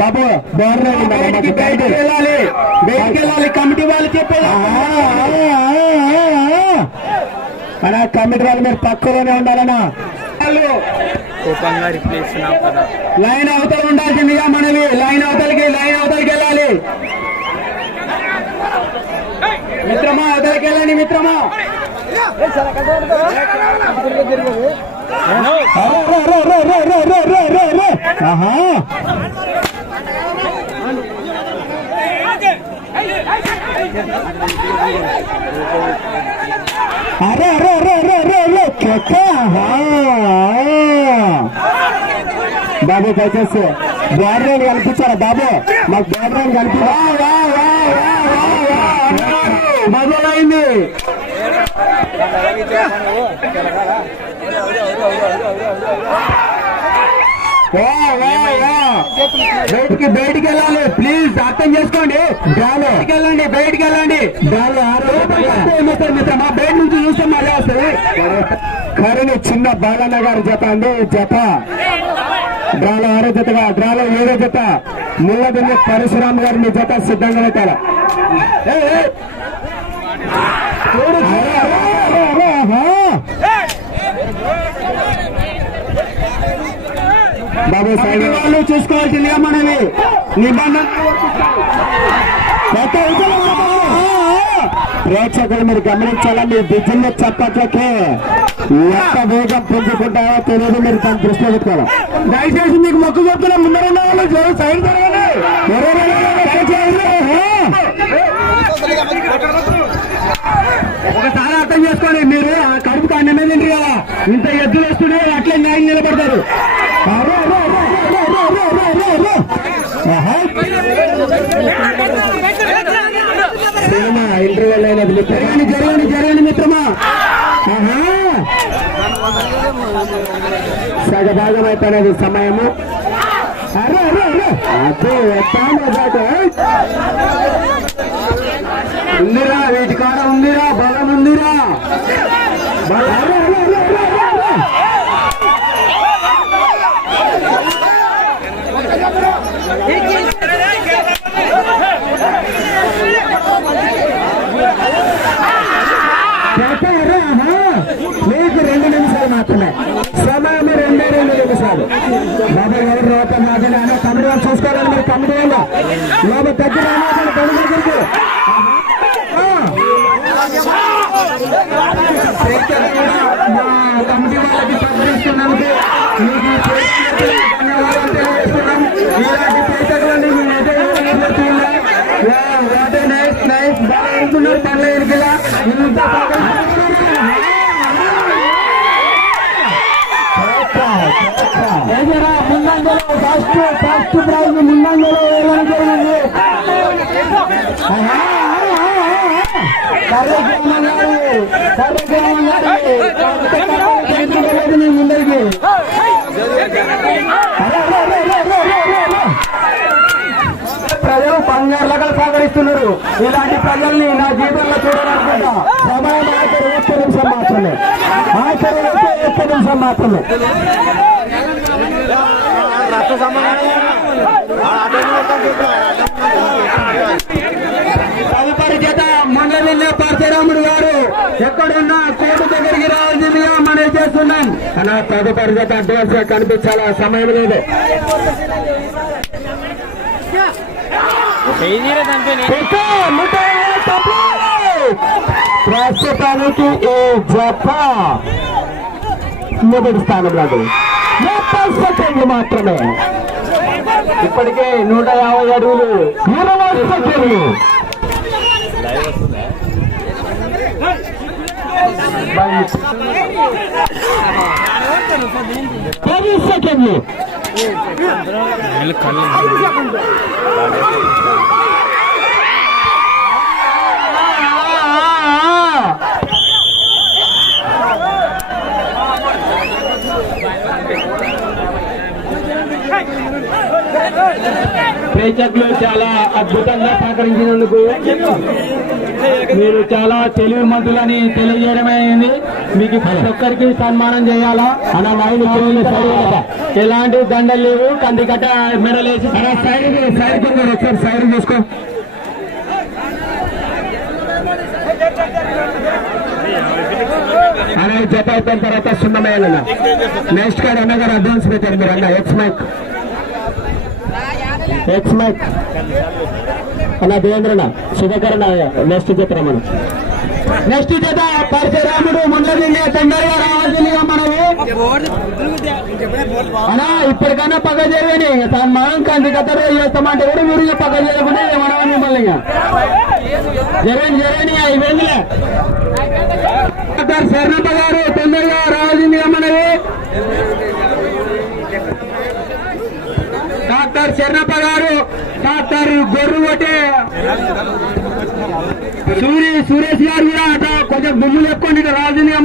బాబు బయటికి వెళ్ళాలి. బయటికి వెళ్ళాలి. కమిటీ వాళ్ళు చెప్పేది కమిటీ వాళ్ళు మీరు పక్కలోనే ఉండాలన్నా. లైన్ అవతల ఉండాల్సిందిగా మనవి. లైన్ అవతలకి లైన్ అవతలకి వెళ్ళాలి. మిత్రమా అవతలకి వెళ్ళండి మిత్రమా. ఆహా. అరే అరే అరే అరే అరే అరే కేక. ఆహా. బాబు దయచేసి బ్యాడ్రైన్ కనిపించారా బాబు మాకు బ్యాడ్రైన్ కనిపించారా మొదలైంది వా. బయటికి బయటికి వెళ్ళాలి. ప్లీజ్ అర్థం చేసుకోండి. బయటికి వెళ్ళండి బయటికి వెళ్ళండి. మిత్ర? మిత్రమా బయట నుంచి చూస్తే మళ్ళీ వస్తుంది. కరుణ చిన్న బాలన్న గారి జత అండి. జత. డ్రాలో ఆరో జతగా డ్రాలో ఏడో జత. ముల్లదిన్ని పరశురామ్ గారిని జత సిద్ధంగా పెట్టారు ఏయ్, ఏయ్. చూడు, చూడు. అరే, అరే, ఆహా. బాబు వాళ్ళు చూసుకోవాల్సిందిగా మనవి. నిబంధన. ప్రేక్షకులు మీరు గమనించాలని విభిన్న చప్పట్లకి ఎంత వేగం పుంజుకుంటారో తెలియదు. మీరు దాన్ని దృష్టిలో పెట్టుకోవాలి? దయచేసి మీకు మొక్కు చెప్తున్నా. ముందర సైడ్. ఒకసారి అర్థం చేసుకోండి. మీరు ఆ కడుపుకు అన్నమే తింటారు కదా ఇంత ఎద్దులు వస్తున్నాయి అట్లే న్యాయం నిలబడతారు. సినిమా అయినా అయినది జరగండి జరగండి జరగండి మిత్రమా. ఆహా. సగభాగం అయిపోయినది సమయము. అరే అరే అరే. అదే ఉందిరా వీటి కాడ ఉందిరా బలం ఉందిరా. బలం- అరే, అరే, అరే, అరే, అరే, అరే. చేస్తారా? ఆహా. మీకు రెండు నిమిషాలు మాత్రమే సమయం రెండే రెండు నిమిషాలు బాబా ఎవరు మాదిరి అనే కమిటీ వాళ్ళు చూసుకోవాలని మీరు కమిటీ వాళ్ళు లోపల దగ్గర రామాకండి గడి దగ్గరికి. ప్రజలు వేయడం జరిగింది ప్రజలు సహకరిస్తున్నారు ఇలాంటి ప్రజల్ని నా జీవితంలో చూడాలనుకుంటా సమయం మాత్రమే మాత్రమే తదుపరి జత మండలిన్న పరశురాముడు గారు ఎక్కడున్నా కోర్టు దగ్గరికి రావాల్సిందిగా మనం చేస్తున్నాం. అలా తదుపరి జత అడ్వాన్స్గా కనిపించాలా? సమయం లేదు. ప్రస్తుతానికి ఈ జప మొదటి స్థానంలో ఉంది. ముప్పై సెకండ్లు మాత్రమే. ఇప్పటికే నూట యాభై అడుగులు. పది సెకండ్లు. ప్రేక్షకులు చాలా అద్భుతంగా సహకరించినందుకు మీరు చాలా తెలివి మంతులని తెలియజేయడమైంది మీకు ప్రతి ఒక్కరికి సన్మానం చేయాలా? అన్న మైండ్ ఎలాంటి దండలు లేవు. కందికట్ట మెడలేసి సైడ్ చూసుకో అనేది జత అయిపోయిన తర్వాత సున్నమయ్యాలన్న నెక్స్ట్ కార్డ్ అన్న గారు అడ్వాన్స్ పెట్టారు మీరు అన్న ఎక్స్ మైక్. ఎక్స్ మైక్ అన్న దేవేంద్రన శుభకరణ నెక్స్ట్ జత మనం నెక్స్ట్ జత పరశురాముడు ముందరిండి తొందరగా రావాల్సిందిగా మనము అన్నా ఇప్పటికైనా పగ జరిగాని దాని మనం కంది కథలు చేస్తామంటే కూడా మీరు పగ చేయకుండా మనం మిమ్మల్ని ఇక. జరగని జరగని అయిపోయిందిలే డాక్టర్ గారు తొందరగా రావాల్సిందిగా మనవి. డాక్టర్ గారు డాక్టర్ గొర్రు ఒకటే సూరి సురేష్ గారు కూడా అట కొంచెం దుమ్ము ఎక్కువండి ఇటు రావాల్సిందిగా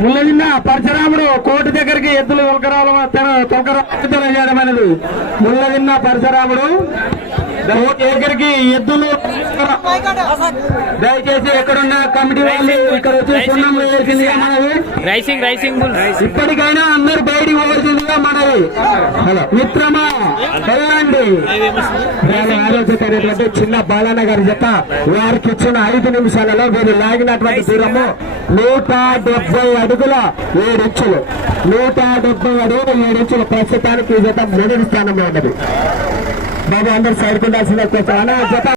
ముల్లగిన్న పరశురాముడు కోర్టు దగ్గరికి ఎద్దులు తొలకరాలు తొలకరా చేయడం అనేది ముల్లగిన్న పరశురాముడు. దగ్గరికి ఎద్దులు దయచేసి ఎక్కడున్న కమిటీ వాళ్ళు ఇక్కడ వచ్చి సున్నం వేయాల్సిందిగా మనది రైసింగ్ రైసింగ్ ఇప్పటికైనా అందరు బయటికి పోవాల్సిందిగా మనది హలో మిత్రమా వెళ్ళండి వాళ్ళ ఆలోచించేటటువంటి చిన్న బాలన్న గారి జత వారికి ఇచ్చిన ఐదు నిమిషాలలో వీరు లాగినటువంటి దూరము నూట డెబ్బై అడుగుల ఏడించులు. నూట డెబ్బై అడుగుల ఏడించులు ప్రస్తుతానికి ఈ జత మొదటి స్థానంలో ఉన్నది. బాబు అందరు సైడ్ కుండాల్సిందే జత